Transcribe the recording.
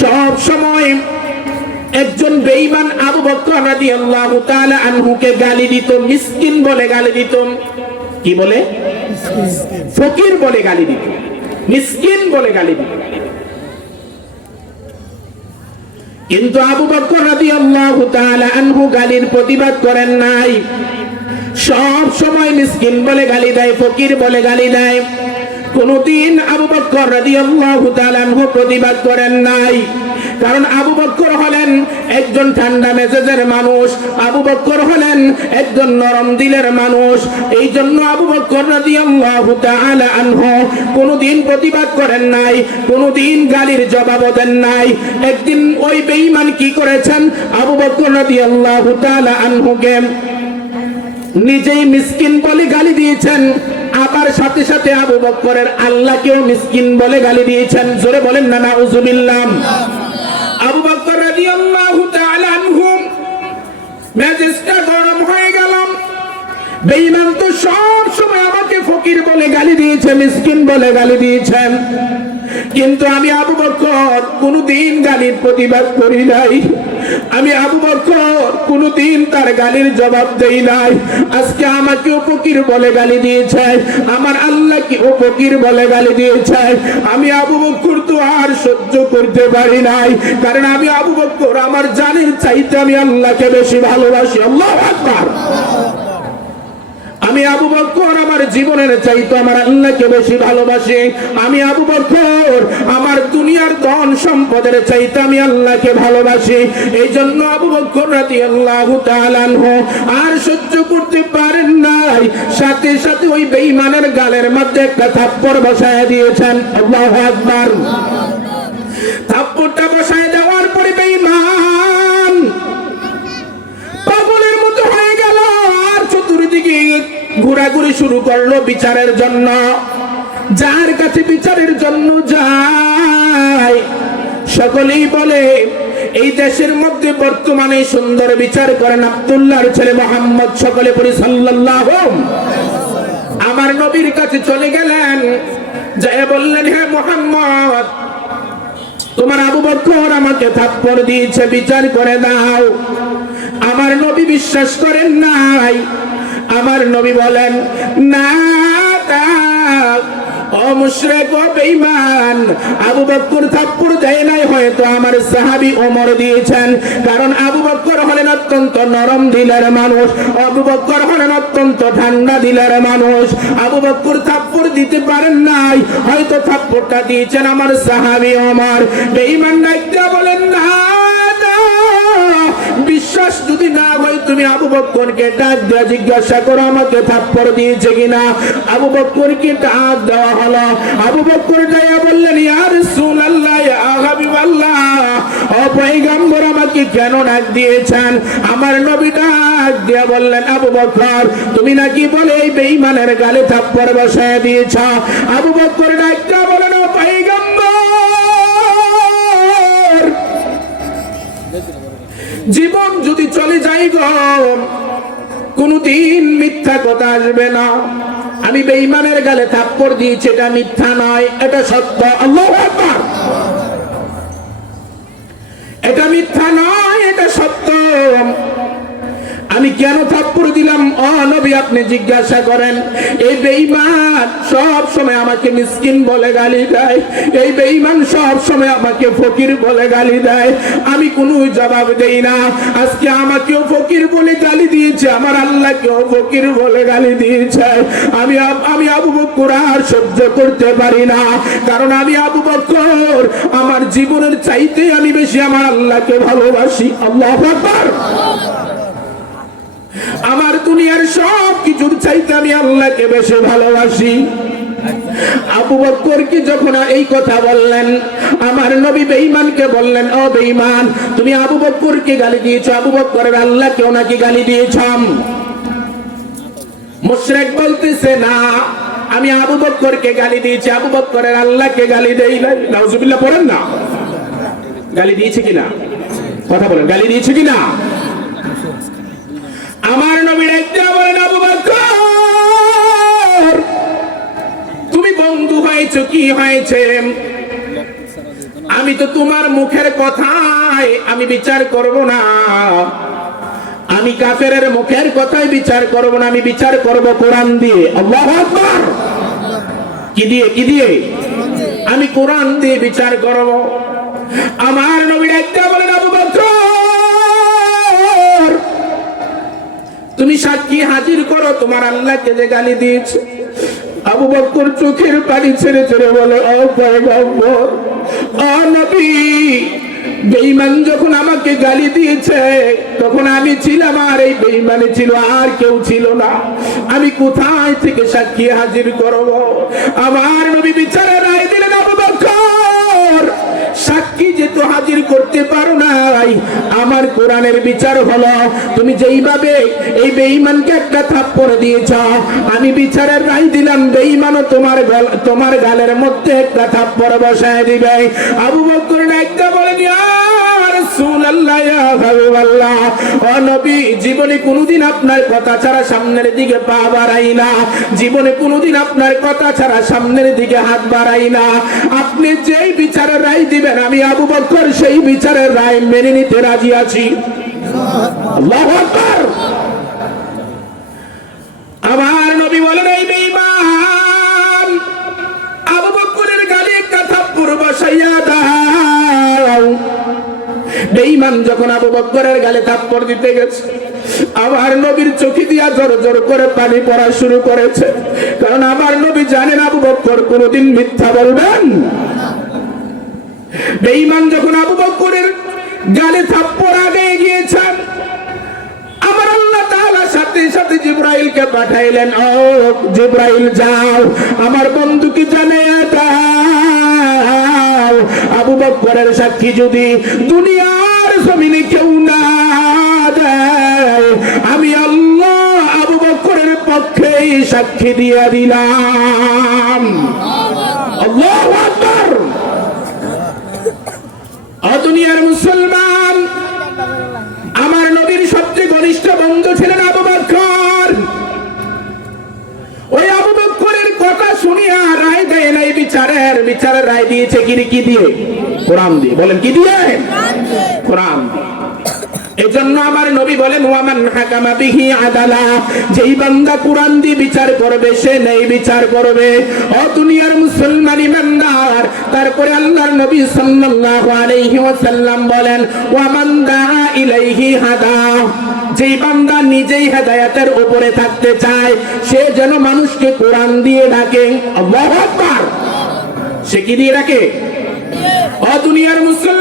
সব সময় একজন বেঈমান আবু বকর রাদিয়াল্লাহু তাআলা আনহুকে গালি দিত, মিসকিন বলে গালি দিত। কি বলে? ফকির বলে গালি দিত, মিসকিন বলে গালি দিত। কিন্তু আবু বকর রাদিয়াল্লাহু তাআলা আনহু গালির প্রতিবাদ করেন নাই। সব সময় মিসকিন বলে গালি দেয়, ফকির বলে গালি দেয়। কোনদিন আবু বকর রাদিয়াল্লাহু তাআলা আনহু প্রতিবাদ করেন নাই। কারণ আবু বকর হলেন একজন ঠান্ডা মেজাজের মানুষ, আবু বকর হলেন একজন নরম দিলের মানুষ। এই জন্য আবু বকর রাদিয়াল্লাহু তাআলা আনহু কোনদিন প্রতিবাদ করেন নাই, কোনদিন গালির জবাব দেন নাই। একদিন ওই বেঈমান কি করেছেন, আবু বকর রাদিয়াল্লাহু তাআলা আনহুকে নিজেই মিসকিন বলে গালি দিয়েছেন, আবার সাথে সাথে আবু বকরের আল্লাহকেও মিসকিন বলে গালি দিয়েছেন। জোরে বলেন না নাউজুবিল্লাহ। আবু বকর রাদিয়াল্লাহু তাআলা আনহু মেজাজটা গরম হয়ে গেল। বেঈমান তো সব সময় আমাকে ফকির বলে গালি দিয়েছে, মিসকিন বলে গালি দিয়েছেন, কিন্তু আমি আবু বকর কোনদিন গালির প্রতিবাদ করি নাই। আমি আবু বকর কোনদিন তার গালির জবাব দেই নাই। আজকে আমাকেও ফকির বলে গালি দিয়েছে, আমার আল্লাহকেও ফকির বলে গালি দিয়েছে। আমি আবু বকর তো আর সহ্য করতে পারি নাই, কারণ আমি আবু বকর আমার জানের চাইতে আমি আল্লাহকে বেশি ভালোবাসি। আল্লাহু আকবার। আমি আবু বকর আমার জীবনের চাইতে আমার আল্লাহকে বেশি ভালোবাসি। আমি আবু বকর আমার দুনিয়ার ধন সম্পদের চাইতে আমি আল্লাহকে ভালোবাসি। এই জন্য আবু বকর রাদিয়াল্লাহু তাআলা আনহু আর সহ্য করতে পারেন নাই, সাথে সাথে ওই বেঈমানের গালের মধ্যে একটা থাপ্পড় বসায় দিয়েছেন। আল্লাহু আকবার। থাপ্পড়টা বসায় দেওয়ার পরে বেঈমান পাগলের মতো হয়ে গেল, আর চতুর্দিকে ঘোরাঘুরি শুরু করলো বিচারের জন্য। যার কাছে বিচারের জন্য যায় সকলেই বলে এই দেশের মধ্যে বর্তমানে সুন্দর বিচার করেন আব্দুল্লাহর ছেলে মুহাম্মদ। সকলে পড়ি সাল্লাল্লাহু। আমার নবীর কাছে চলে গেলেন, যায় বললেন, হে মুহাম্মদ, তোমার আবু বকর আমাকে থাপ্পড় দিয়েছে, বিচার করে দাও। আমার নবী বিশ্বাস করেন নাই। আমার নবী বলেন, না ও মুশরিক, ও বেঈমান, আবু বকর থাপ্পড় দেয় নাই, হয়তো আমার সাহাবী ওমর দিয়েছেন। কারণ আবু বকর হলেন অত্যন্ত নরম দিলের মানুষ, আবু বকর হলেন অত্যন্ত ঠান্ডা দিলের মানুষ। আবু বকর থাপ্পড় দিতে পারেন নাই, হয়তো থাপ্পড়টা দিয়েছেন আমার সাহাবী ওমর। বেঈমান ডাকতে বলেন, না, বিশ্বাস যদি না হয় তুমি আবু বকরকে ডাক দিয়ে জিজ্ঞাসা করো আমাকে থাপ্পড় দিয়েছে কিনা। আবু বকরকে ডাক দেওয়া হলো। আবু বকর যাইয়া বললেন, ইয়া রাসূলুল্লাহ, ইয়া হাবিবাল্লাহ, ও পয়গম্বর, আমাকে কেন ডাক দিয়েছেন? আমার নবী ডাক দিয়া বললেন, আবু বকর, তুমি নাকি বলে এই বেঈমানের গালে থাপ্পড় বসায় দিয়েছ। আবু বকর ডাক দিয়া বলেন, ও পয়গম্বর, জীবন যদি চলে যাই গো, কোনদিন মিথ্যা কথা আসবে না। আমি বেঈমানের গালে থাপ্পড় দিয়েছি, এটা মিথ্যা নয়, এটা সত্য। আল্লাহু আকবার। এটা মিথ্যা নয়, এটা সত্য। আমি কেন থাপ্পড় দিলাম, ও নবী আপনি জিজ্ঞাসা করেন। এই বেঈমান সব সময় আমাকে মিসকিন বলে গালি দেয়, এই বেঈমান সব সময় আমাকে ফকির বলে গালি দেয়, আমি কোনো জবাব দেই না। আজকে আমাকেও ফকির বলে গালি দিয়েছে, আমার আল্লাহকেও ফকির বলে গালি দিয়েছে। আমি আবু বকর আর সহ্য করতে পারি না, কারণ আমি আবু বকর আমার জীবনের চাইতে আমি বেশি আমার আল্লাহকে ভালোবাসি। আল্লাহু আকবার। আমার দুনিয়ার সব কিছুর চাইতে আমি আল্লাহকে বেশি ভালোবাসি। আবু বকর কি যখন এই কথা বললেন, আমার নবী বেঈমানকে বললেন, ও বেঈমান, তুমি আবু বকরকে গালি দিয়েছো, আবু বকরের আল্লাহকেও নাকি গালি দিয়েছ? মুশরিক বলতেছে, না, আমি আবু বকরকে গালি দিয়েছি, আবু বকরের আল্লাহকে গালি দেই নাই। নাউজুবিল্লাহ পড়েন না। গালি দিয়েছে কিনা কথা বলেন, গালি দিয়েছে কিনা? আমার নবীর একটা বলেন, আবু বকর, তুমি বন্ধু হয়েছো, কি হয়েছে? আমি তো তোমার মুখের কথায় আমি বিচার করব না, আমি কাফেরের মুখের কথায় বিচার করব না, আমি বিচার করব কোরআন দিয়ে। আল্লাহু আকবার। কি দিয়ে? কি দিয়ে? আমি কোরআন দিয়ে বিচার করব। আমার নবী একটা বলেন, আবু বকর তুমি সাক্ষী হাজির করো তোমার আল্লাহকে যে গালি দিয়েছে। আবু বকর চোখের পানি ছেড়ে ছেড়ে বলে, ও পয়গম্বর, ও নবী, বেঈমান যখন আমাকে গালি দিয়েছে তখন আমি ছিলাম, আর এই বেঈমানে ছিল, আর কেউ ছিল না। আমি কোথায় থেকে সাক্ষী হাজির করব? আমার নবী বিচারের রায় দিলেন, আবু বকর সাক্ষী যেহেতু হাজির করতে পারো নাই, আমার কোরআনের বিচার হলো তুমি যেইভাবে এই বেঈমানকে একটা থাপ্পড় দিয়েছ, আমি বিচারের রায় দিলাম বেঈমানও তোমার গালের মধ্যে একটা থাপ্পড় বসায় দিবে। আবু বকর একটা বলেন, ইয়া রাসূলুল্লাহ, ইয়া হাবিবাল্লাহ, ও নবী, জীবনে কোনোদিন আপনার কথা ছাড়া সামনের দিকে পা বাড়াই না, জীবনে কোনোদিন আপনার কথা ছাড়া সামনের দিকে হাত বাড়াই না। আপনি যেই বিচারের রায় দিবেন আমি আবু বকর সেই বিচারের রায় মেনে নিতে রাজি আছি। আল্লাহু আকবার। আমার নবী বলেন, এই বেঈমান আবু বকরের গালে একটা থাপ্পড় বসাইয়া দাও। বেঈমান যখন আবু বকরের গালে থাপ্পড় দিতে গেছে, আমার নবীর চোখে দিয়া জোর জোর করে পানি পড়া শুরু করেছে, কারণ আমার নবী জানেন আবু বকর কোনোদিন মিথ্যা বলবেন। বেঈমান যখন আবু বকরের গালে থাপ্পড় আগে গিয়েছেন, আমার আল্লাহ তাআলা সাথে সাথে জিবরাইলকে পাঠাইলেন, ও জিবরাইল যাও আমার বন্ধুকে জানিয়ে দাও, আবু বকরের সাক্ষী যদি দুনিয়ার জমিনে কেউ না দেয়, আমি আল্লাহ আবু বকরের পক্ষেই সাক্ষী দিয়ে দিলাম। আল্লাহু আকবার। দুনিয়ার মুসলমান, আমার নবীর সবচেয়ে ঘনিষ্ঠ বন্ধু ছিলেন আবু বকর। ওই আবু বকরের কথা শুনিয়া রায় দেয় নাই বিচারের রায় দিয়েছে কি দিয়ে? কোরআন দিয়ে। বলেন কি দিয়ে? কোরআন দিয়ে। এজন্য আমার নবী বলেন, ওয়ামান হাকামা বিহি আদালা, যেই বান্দা কোরআন দিয়ে বিচার করবে সে নেই বিচার করবে। ও দুনিয়ার মুসলমান ইমানদার, তারপরে আল্লাহর নবী সাল্লাল্লাহু আলাইহি ওয়াসাল্লাম বলেন, ওয়ামান দাআ ইলাইহি হাদা, যেই বান্দা নিজেই হেদায়েতের উপরে থাকতে চায় সে যেন মানুষকে কোরআন দিয়ে ডাকে। আল্লাহু আকবার। সে কি দিয়ে ডাকে? ও দুনিয়ার মুসলমান